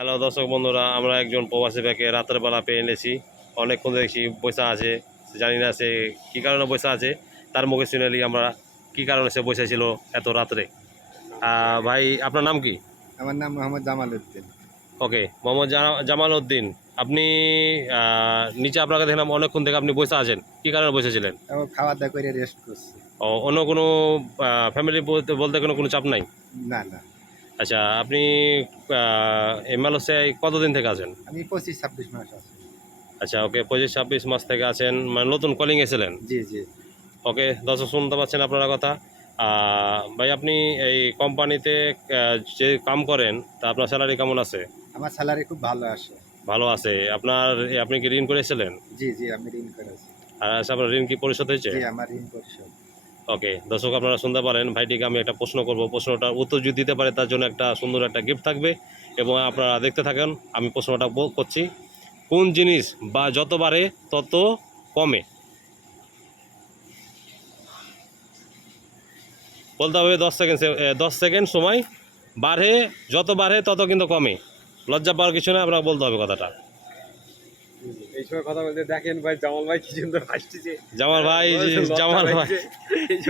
Hello দর্শক বন্ধুরা, আমরা একজন প্রবাসী ভাইকে রাতের বেলা পেয়ে এনেছি। অনেকক্ষণ দেখছি বসে আছে, জানি না সে কী কারণে বসে আছে। তার মুখে শুনেলি আমরা কী কারণে সে বসেছিল এত রাত্রে। ভাই আপনার নাম কি? আমার নাম মোহাম্মদ জামাল উদ্দিন। ওকে, মোহাম্মদ জামাল উদ্দিন। আপনি নিচে আপনাকে দেখলাম অনেকক্ষণ থেকে আপনি বসে আছেন, কী কারণে বসেছিলেন? ও খাওয়া দাওয়া করে রেস্ট করছি। অন্য কোনো ফ্যামিলি বলতে বলতে কোনো চাপ নাই? না না, আচ্ছা, আপনি এই মালয়েশিয়ায় কতদিন থেকে আছেন? আমি 25-26 মাস আছি। আচ্ছা, ওকে, 25-26 মাস থেকে আছেন, মানে নতুন কলিং এসেছিলেন। জি জি। ওকে, দর্শক শুনতে পাচ্ছেন আপনারা কথা। ভাই আপনি এই কোম্পানিতে যে কাম করেন তা আপনার স্যালারি কেমন আছে? আমার স্যালারি খুব ভালো আসে। ভালো আছে। আপনি কি ঋণ করেছিলেন? জি জি, আমি ঋণ করেছি। আর আচ্ছা, আপনার ঋণ কি পরিশোধ হয়েছে? জি, আমার ঋণ পরিশোধ। ওকে, দর্শক আপনারা শুনতে পারেন। ভাইটিকে আমি একটা প্রশ্ন করব, প্রশ্নটার উত্তর যদি দিতে পারে তার জন্য একটা সুন্দর একটা গিফট থাকবে। এবং আপনারা দেখতে থাকেন, আমি প্রশ্নটা করছি। কোন জিনিস বা যত বাড়ে তত কমে? বলতে হবে 10 সেকেন্ড, 10 সেকেন্ড সময়। যত বাড়ে তত কিন্তু কমে। লজ্জা পাওয়ার কিছু না, আপনাকে বলতে হবে কথাটা। এই সময় কথা বলতে দেখেন ভাই, জামাল ভাই কি সুন্দর হাসতেছে। জামাল ভাই